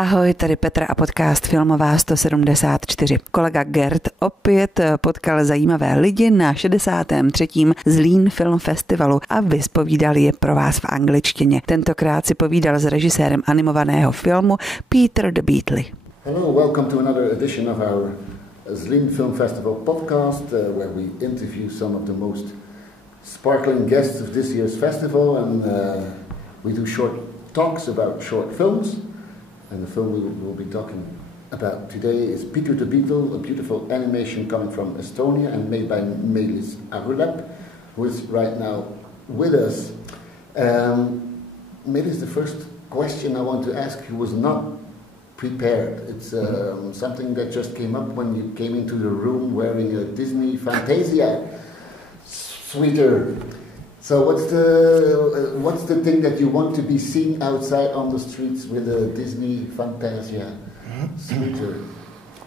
Ahoj, tady Petra a podcast Filmová 174. Kolega Gert opět potkal zajímavé lidi na 63. Zlín Film Festivalu a vyspovídal je pro vás v angličtině. Tentokrát si povídal s režisérem animovaného filmu Peter the Beetle. Hello, welcome to another edition of our Zlín Film Festival podcast, where we interview some of the most sparkling guests of this year's festival, and we do short talks about short films. And the film we will be talking about today is Peter the Beetle, a beautiful animation coming from Estonia and made by Meelis Arulepp, who is right now with us. Meelis, the first question I want to ask you was not prepared. It's something that just came up when you came into the room wearing a Disney Fantasia sweater. So what's the thing that you want to be seen outside on the streets with a Disney Fantasia sweater?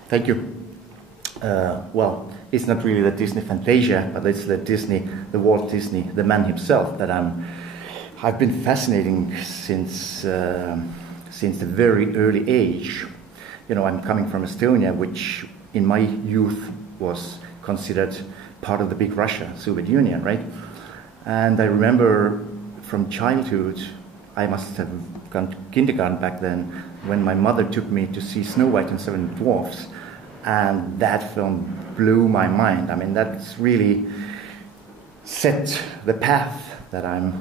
Thank you. Well, it's not really the Disney Fantasia, but it's the Walt Disney, the man himself that I've been fascinating since the very early age. You know, I'm coming from Estonia, which in my youth was considered part of the big Russia, Soviet Union, right? And I remember from childhood, I must have gone to kindergarten back then, when my mother took me to see Snow White and Seven Dwarfs, and that film blew my mind. I mean, that's really set the path that I'm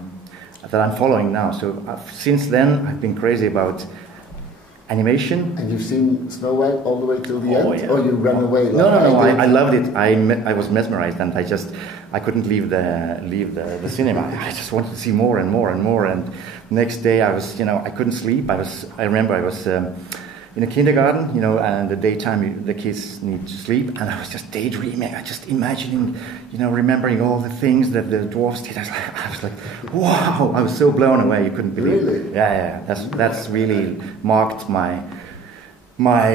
following now. So since then, I've been crazy about animation. And you've seen Snow White all the way till the end? Yeah. Or you ran away? No, I loved it. I was mesmerized, and I couldn't leave the cinema. I just wanted to see more and more and more. And next day I couldn't sleep. I remember I was in a kindergarten, and the daytime the kids need to sleep, and I was just daydreaming. I just imagining, remembering all the things that the dwarfs did. I was like, wow! I was so blown away. You couldn't believe it. Really? Yeah. That's really marked my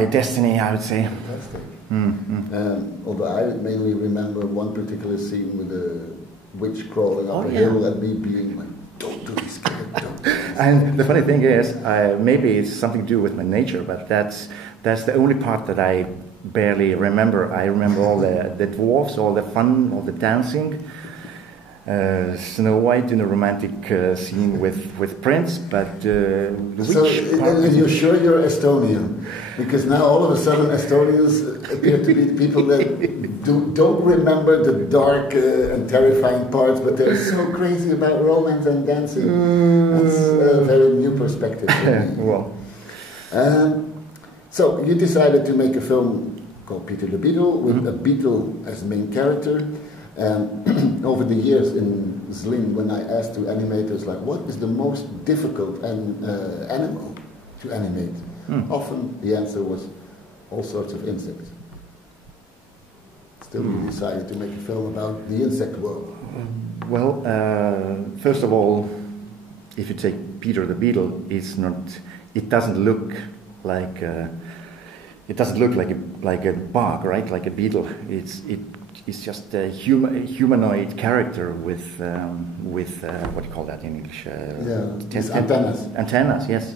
destiny, I would say. Fantastic. Mm-hmm. Although I mainly remember one particular scene with a witch crawling up a hill and me being like, don't be scared, don't be scared. And the funny thing is, maybe it's something to do with my nature, but that's the only part that I barely remember. I remember all the dwarfs, all the fun, all the dancing, Snow White in a romantic scene with Prince, but the so, witch part... And you're sure you're Estonian? Because now all of a sudden Estonians appear to be the people that don't remember the dark and terrifying parts, but they're so crazy about romance and dancing. That's a very new perspective for me. Well. So you decided to make a film called Peter the Beetle, with a beetle as main character. Over the years in Zlín, when I asked to animators, like, what is the most difficult animal to animate? Often the answer was all sorts of insects. Still, you decided to make a film about the insect world. Well, first of all, if you take Peter the Beetle, it doesn't look like a bug, right? Like a beetle. It's just a humanoid character with what do you call that in English? Antennas. Antennas, yes.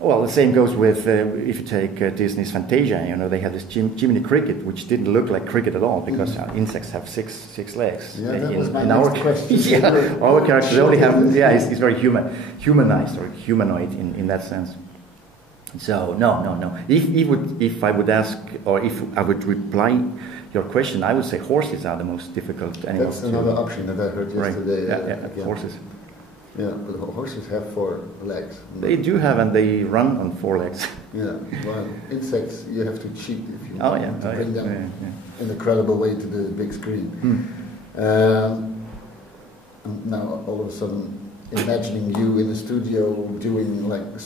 Well, the same goes with if you take Disney's Fantasia. They have this Jiminy Cricket, which didn't look like cricket at all, because insects have six legs. Yeah, that was my next question. Yeah, our characters only have. Yeah, it's very humanized or humanoid in that sense. So no. If I would ask, or if I would reply your question, I would say horses are the most difficult animals. That's another option that I heard yesterday. Right. Yeah. Horses. Yeah, but horses have 4 legs. They do have, and they run on 4 legs. Yeah, well, insects you have to cheat if you want to bring them in a credible way to the big screen. Now all of a sudden, imagining you in the studio doing like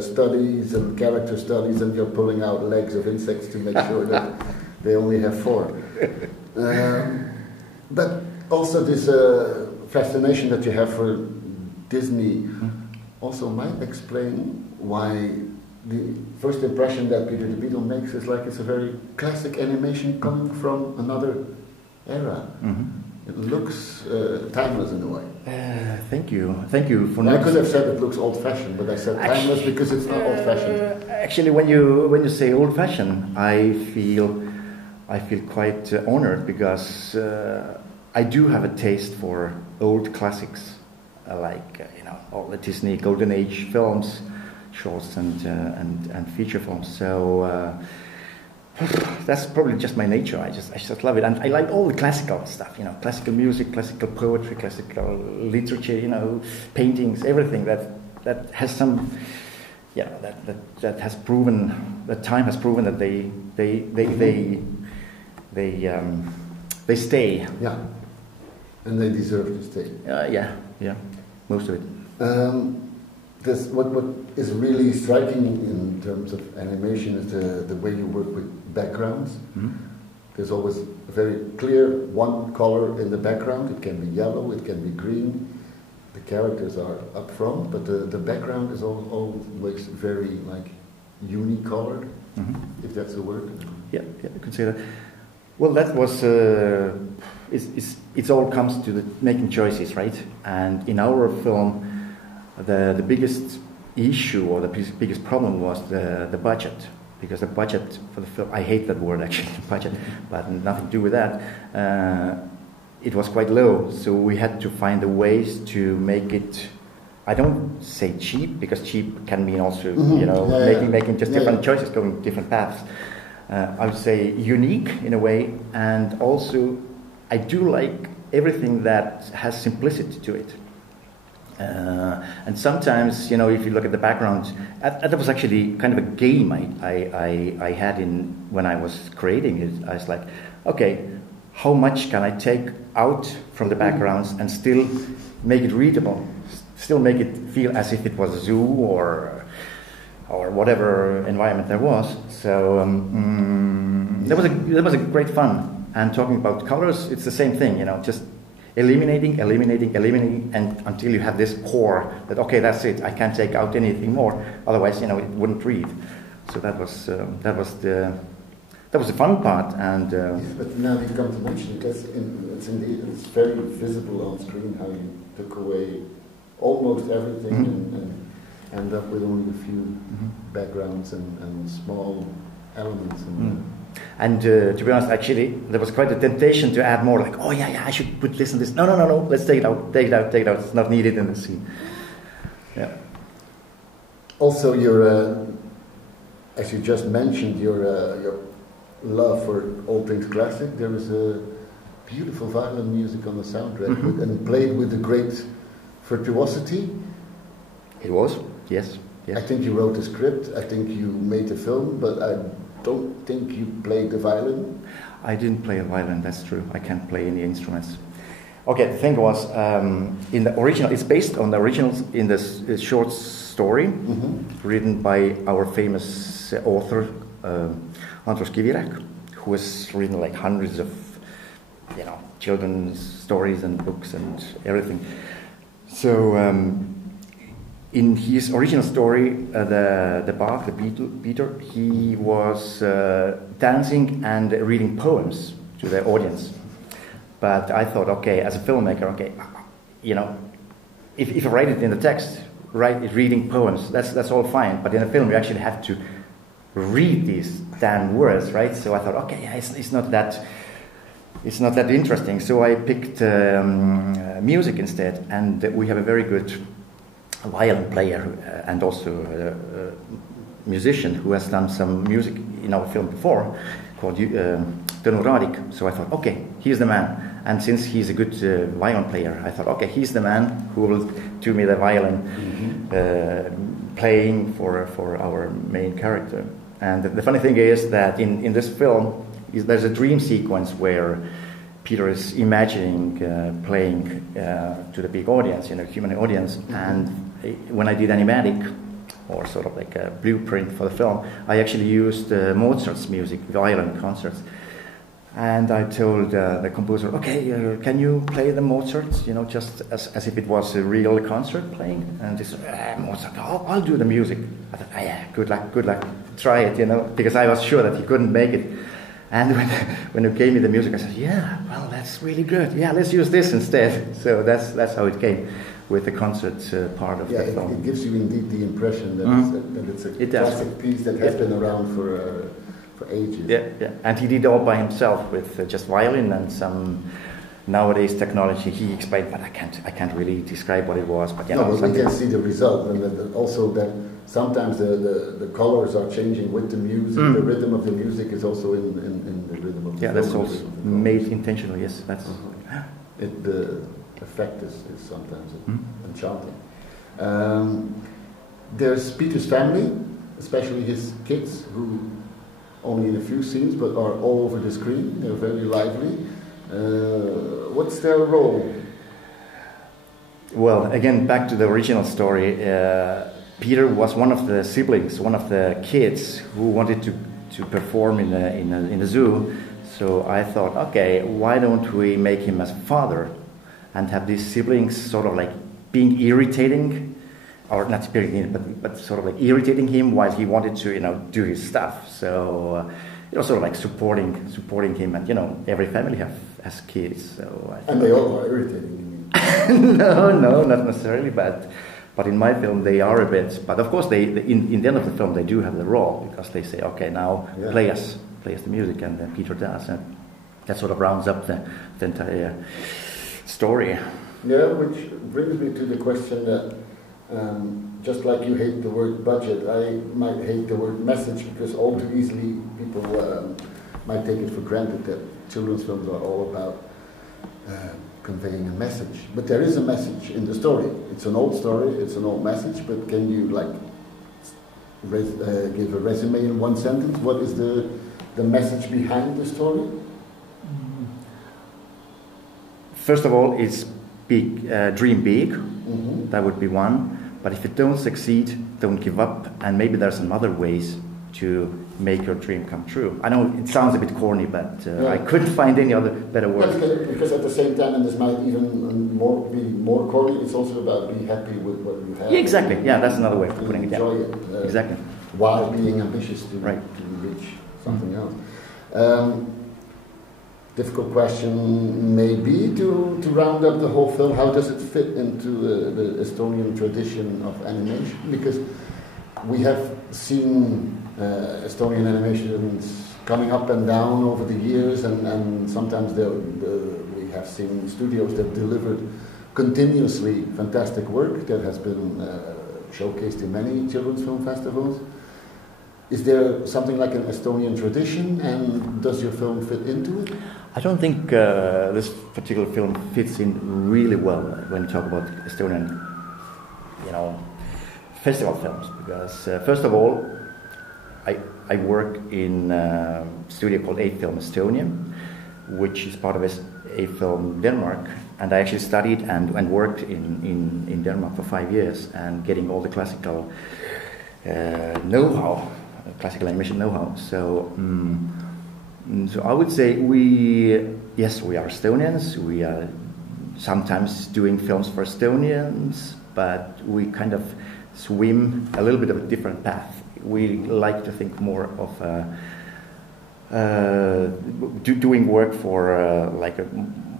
studies and character studies, and you're pulling out legs of insects to make sure that they only have 4. But also this fascination that you have for Disney also might explain why the first impression that Peter the Beetle makes is like it's a very classic animation coming from another era. It looks timeless in a way. Thank you for. I could have said it looks old-fashioned, but I said timeless because it's not old-fashioned. Actually, when you say old-fashioned, I feel quite honored because I do have a taste for old classics, like all the Disney Golden Age films, shorts and feature films. So. That's probably just my nature. I just love it, and I like all the classical stuff. Classical music, classical poetry, classical literature. Paintings, everything that has some. That has proven. That time has proven that they stay. Yeah, and they deserve to stay. Yeah, most of it. What is really striking in terms of animation is the way you work with backgrounds. Mm-hmm. There's always a very clear one color in the background. It can be yellow, it can be green. The characters are up front, but the background is always very unicolored, if that's a word. Yeah, I could say that. Well, that was it all comes to the making choices, right? And in our film, the biggest issue or the biggest problem was the budget, because the budget for the film, I hate that word actually, budget, but nothing to do with that. It was quite low, so we had to find the ways to make it. I don't say cheap, because cheap can mean also making just different choices, going different paths. I would say unique in a way, and also I do like everything that has simplicity to it. And sometimes, if you look at the background, that was actually kind of a game I had when I was creating it. I was like, okay, how much can I take out from the backgrounds and still make it readable, still make it feel as if it was a zoo or whatever environment there was. So that was a great fun. And talking about colors, it's the same thing, just eliminating, and until you have this core that, okay, that's it, I can't take out anything more, otherwise, it wouldn't read. So that was the fun part. And but now you come to mention it, it's very visible on screen how you took away almost everything and end up with only a few backgrounds and small elements. And to be honest, actually, there was quite a temptation to add more, like, oh yeah, I should put this and this. No, let's take it out. It's not needed in the scene. Yeah. Also, as you just mentioned, your love for all things classic. There is a beautiful violin music on the soundtrack, and played with a great virtuosity. It was, yes. I think you wrote the script. I think you made the film, but I don't think you played the violin. I didn't play a violin, that's true. I can't play any instruments. Okay, the thing was, in the original, it's based on the originals in this short story written by our famous author, Andrus Kivirähk, who has written like hundreds of, children's stories and books and everything. So, in his original story, the Bach, the Beetle, Peter, he was dancing and reading poems to the audience. But I thought, okay, as a filmmaker, if I write it in the text, reading poems, that's all fine. But in a film, you actually have to read these damn words, right? So I thought, okay, yeah, it's not that interesting. So I picked music instead, and we have a very good violin player and also a musician who has done some music in our film before, called Tõnu Raadik. So I thought, okay, he's the man. And since he's a good violin player, I thought, okay, he's the man who will do me the violin playing for our main character. And the funny thing is that in this film, there's a dream sequence where Peter is imagining playing to the big audience, human audience. And when I did animatic, or sort of like a blueprint for the film, I actually used Mozart's music, violin concerts. And I told the composer, okay, can you play the Mozart's, just as if it was a real concert playing? And he said, Mozart, I'll do the music. I thought, yeah, good luck, try it, because I was sure that he couldn't make it. And when it came in the music, I said, yeah, well, that's really good. Yeah, let's use this instead. So that's how it came with the concert part of the film. It gives you indeed the impression that it's a classic piece that has been around for ages. Yeah. And he did all by himself with just violin and some nowadays technology. He explained, but I can't really describe what it was. But but we can see the result, and also that sometimes the colors are changing with the music. The rhythm of the music is also in the rhythm of the film. That's also made intentionally. Yes, that's the effect is sometimes enchanting. There's Peter's family, especially his kids, who only in a few scenes but are all over the screen. They're very lively. What's their role? Well, again, back to the original story. Peter was one of the siblings, one of the kids who wanted to perform in the zoo. So I thought, okay, why don't we make him as father and have these siblings sort of like being irritating, or not irritating, but sort of like irritating him while he wanted to, do his stuff. So sort of like supporting him, and every family has kids. So and they all are irritating. No, not necessarily, but in my film they are a bit. But of course, in the end of the film they do have the role, because they say, okay, now play us the music, and then Peter does, and that sort of rounds up the entire story. Yeah, which brings me to the question that just like you hate the word budget, I might hate the word message, because all too easily people might take it for granted that children's films are all about conveying a message. But there is a message in the story. It's an old story, it's an old message, but can you give a resume in one sentence? What is the message behind the story? First of all, it's big, dream big. That would be one. But if you don't succeed, don't give up. And maybe there's some other ways to make your dream come true. I know it sounds a bit corny, but I couldn't find any other better word. Because at the same time, and this might even be more corny, it's also about being happy with what you have. Yeah, exactly. Yeah, that's another way of putting it. Enjoy it. Exactly. While being ambitious to reach something else. Difficult question maybe to round up the whole film. How does it fit into the Estonian tradition of animation? Because we have seen Estonian animations coming up and down over the years, and sometimes we have seen studios that delivered continuously fantastic work that has been showcased in many children's film festivals. Is there something like an Estonian tradition, and does your film fit into it? I don't think this particular film fits in really well when you talk about Estonian, festival films. Because first of all, I work in a studio called A-Film Estonia, which is part of A-Film Denmark, and I actually studied and worked in Denmark for 5 years, and getting all the classical know-how. Classical animation know-how. So I would say we are Estonians. We are sometimes doing films for Estonians, but we kind of swim a little bit of a different path. We like to think more of doing work for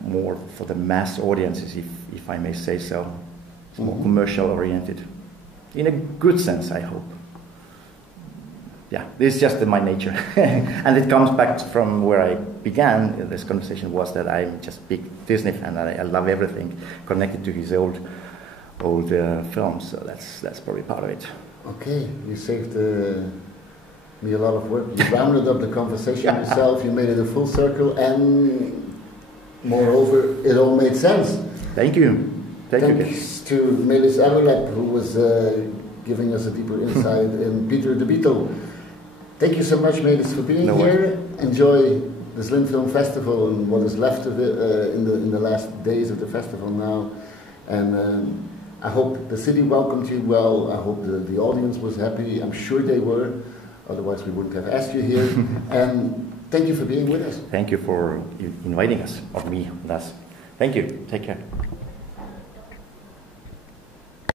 more for the mass audiences, if I may say so. It's more commercial oriented, in a good sense, I hope. Yeah, this is just my nature. And it comes back from where I began. This conversation was that I'm just big Disney fan, and I love everything connected to his old films. So that's probably part of it. Okay, you saved me a lot of work. You rounded up the conversation yourself. You made it a full circle, and moreover, it all made sense. Thank you. Thanks to Meelis Arulepp, who was giving us a deeper insight in Peter the Beetle. Thank you so much, Meelis, for being here. Enjoy the Zlín Film Festival and what is left of it in the last days of the festival now. And I hope the city welcomed you well. I hope the audience was happy. I'm sure they were. Otherwise, we wouldn't have asked you here. And thank you for being with us. Thank you for inviting us, or me, us. Thank you. Take care.